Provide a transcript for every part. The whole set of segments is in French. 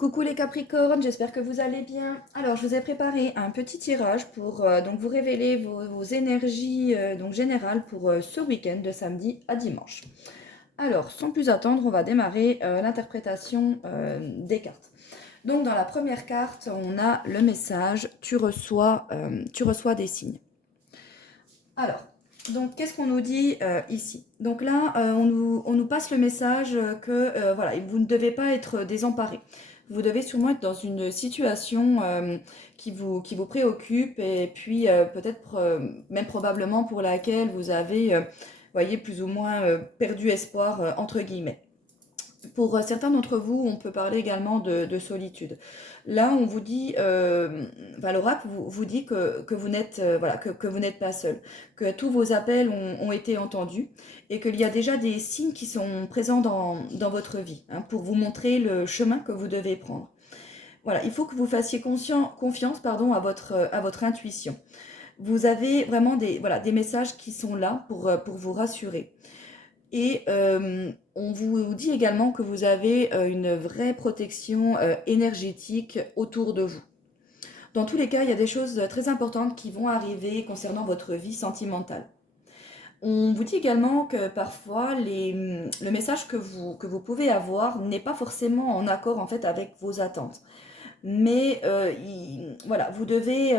Coucou les Capricornes, j'espère que vous allez bien. Alors, je vous ai préparé un petit tirage pour donc vous révéler vos énergies donc générales pour ce week-end de samedi à dimanche. Alors, sans plus attendre, on va démarrer l'interprétation des cartes. Donc, dans la première carte, on a le message tu reçois des signes. Alors, donc, qu'est-ce qu'on nous dit ici? Donc là, on nous passe le message que voilà, vous ne devez pas être désemparé. Vous devez sûrement être dans une situation qui vous préoccupe et puis peut-être même probablement pour laquelle vous avez, voyez, plus ou moins perdu espoir, entre guillemets. Pour certains d'entre vous, on peut parler également de solitude. Là, on vous dit, enfin, l'oracle vous dit que vous n'êtes voilà, que vous n'êtes pas seul, que tous vos appels ont été entendus et qu'il y a déjà des signes qui sont présents dans votre vie hein, pour vous montrer le chemin que vous devez prendre. Voilà, il faut que vous fassiez confiance pardon, à votre intuition. Vous avez vraiment voilà, des messages qui sont là pour vous rassurer. Et on vous dit également que vous avez une vraie protection énergétique autour de vous. Dans tous les cas, il y a des choses très importantes qui vont arriver concernant votre vie sentimentale. On vous dit également que parfois le message que vous pouvez avoir n'est pas forcément en accord en fait avec vos attentes. Mais voilà, vous devez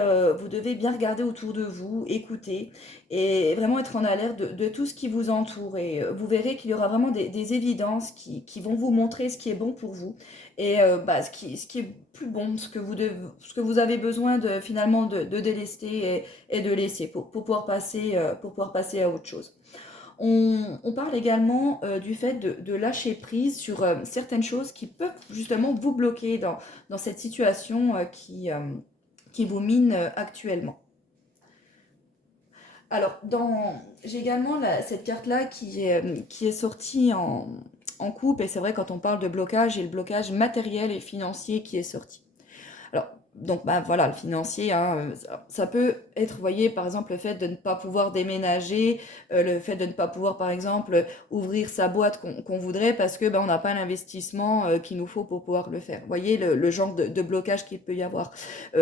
bien regarder autour de vous, écouter et vraiment être en alerte de tout ce qui vous entoure. Et vous verrez qu'il y aura vraiment des évidences qui vont vous montrer ce qui est bon pour vous et ce qui est plus bon, ce que vous avez besoin finalement de délester et de laisser pour pour pouvoir passer à autre chose. On parle également du fait de lâcher prise sur certaines choses qui peuvent justement vous bloquer dans cette situation qui vous mine actuellement. Alors, j'ai également cette carte-là qui est sortie en coupe, et c'est vrai quand on parle de blocage, j'ai le blocage matériel et financier qui est sorti. Alors, donc bah, voilà, le financier, hein, ça peut être, vous voyez, par exemple, le fait de ne pas pouvoir déménager, le fait de ne pas pouvoir, par exemple, ouvrir sa boîte qu'on voudrait parce que bah, on n'a pas l'investissement qu'il nous faut pour pouvoir le faire. Vous voyez le genre de blocage qu'il peut y avoir.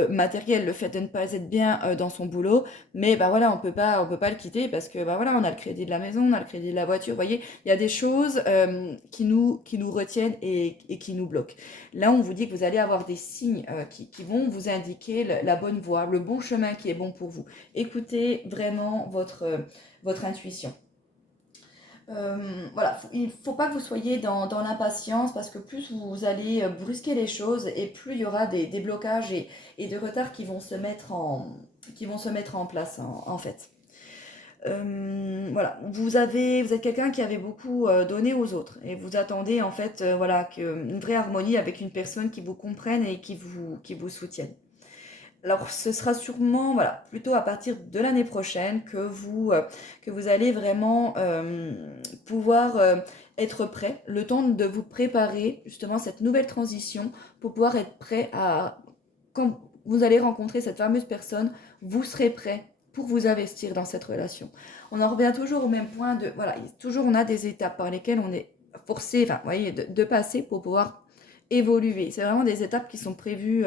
Matériel, le fait de ne pas être bien dans son boulot, mais bah voilà, on peut pas le quitter parce que bah voilà, on a le crédit de la maison, on a le crédit de la voiture. Vous voyez, il y a des choses qui nous retiennent et qui nous bloquent. Là, on vous dit que vous allez avoir des signes qui vont vous indiquer la bonne voie, le bon chemin qui est bon pour vous. Écoutez vraiment votre intuition. Voilà, il ne faut pas que vous soyez dans l'impatience parce que plus vous allez brusquer les choses et plus il y aura des blocages et de retards qui vont se mettre en place en fait. Voilà, vous êtes quelqu'un qui avait beaucoup donné aux autres et vous attendez en fait voilà, une vraie harmonie avec une personne qui vous comprenne et qui vous soutienne. Alors, ce sera sûrement, voilà, plutôt à partir de l'année prochaine que vous allez vraiment pouvoir être prêt, le temps de vous préparer justement à cette nouvelle transition pour pouvoir être prêt à, quand vous allez rencontrer cette fameuse personne, vous serez prêt pour vous investir dans cette relation. On en revient toujours au même point de, voilà, toujours on a des étapes par lesquelles on est forcé, enfin, vous voyez, de passer pour pouvoir évoluer. C'est vraiment des étapes qui sont prévues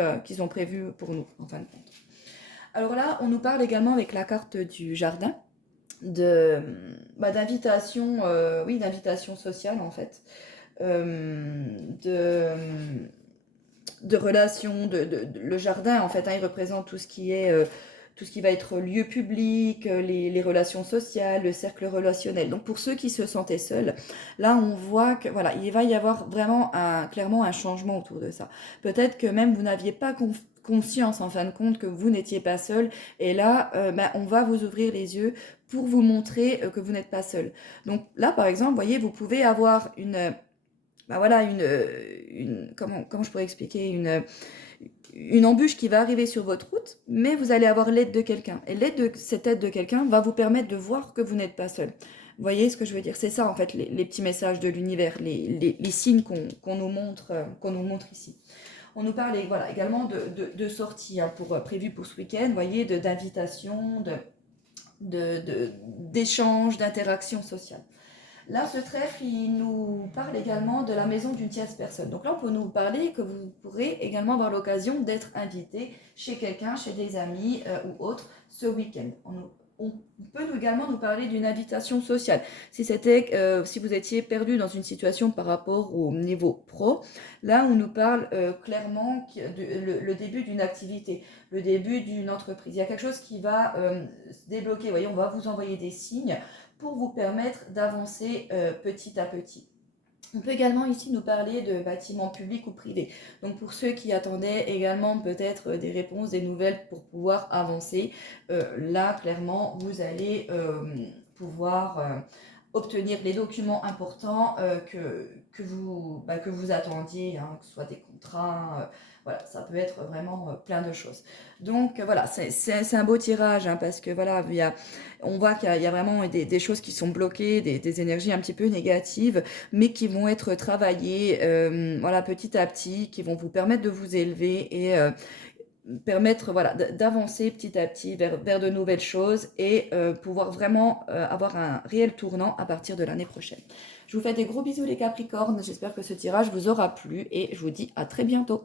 pour nous, en fin de compte. Alors là, on nous parle également avec la carte du jardin d'invitation, oui, d'invitation sociale en fait, euh, de, de relations, le jardin en fait, hein, il représente tout ce qui est tout ce qui va être lieu public, les relations sociales, le cercle relationnel. Donc pour ceux qui se sentaient seuls, là on voit que voilà, il va y avoir vraiment clairement un changement autour de ça. Peut-être que même vous n'aviez pas conscience en fin de compte que vous n'étiez pas seul et là on va vous ouvrir les yeux pour vous montrer que vous n'êtes pas seul. Donc là par exemple, vous voyez, vous pouvez avoir voilà, comment je pourrais expliquer une embûche qui va arriver sur votre route, mais vous allez avoir l'aide de quelqu'un. Et cette aide de quelqu'un va vous permettre de voir que vous n'êtes pas seul. Vous voyez ce que je veux dire? C'est ça, en fait, les petits messages de l'univers, les signes qu'on nous montre ici. On nous parle voilà, également de sorties hein, prévues pour ce week-end, vous voyez, d'invitations, d'échanges, d'interactions sociales. Là, ce trèfle, il nous parle également de la maison d'une tierce personne. Donc là, on peut nous parler que vous pourrez également avoir l'occasion d'être invité chez quelqu'un, chez des amis ou autres ce week-end. On peut également nous parler d'une invitation sociale. Si vous étiez perdu dans une situation par rapport au niveau pro, là on nous parle clairement le début d'une activité, le début d'une entreprise. Il y a quelque chose qui va se débloquer. Vous voyez, on va vous envoyer des signes pour vous permettre d'avancer petit à petit. On peut également ici nous parler de bâtiments publics ou privés. Donc pour ceux qui attendaient également peut-être des réponses, des nouvelles pour pouvoir avancer, là clairement vous allez pouvoir obtenir les documents importants que vous attendiez, hein, que ce soit des contrats, voilà, ça peut être vraiment plein de choses. Donc voilà, c'est un beau tirage, hein, parce que voilà, on voit qu'il y a vraiment des choses qui sont bloquées, des énergies un petit peu négatives, mais qui vont être travaillées voilà, petit à petit, qui vont vous permettre de vous élever et permettre voilà, d'avancer petit à petit vers de nouvelles choses et pouvoir vraiment avoir un réel tournant à partir de l'année prochaine. Je vous fais des gros bisous les Capricornes, j'espère que ce tirage vous aura plu et je vous dis à très bientôt.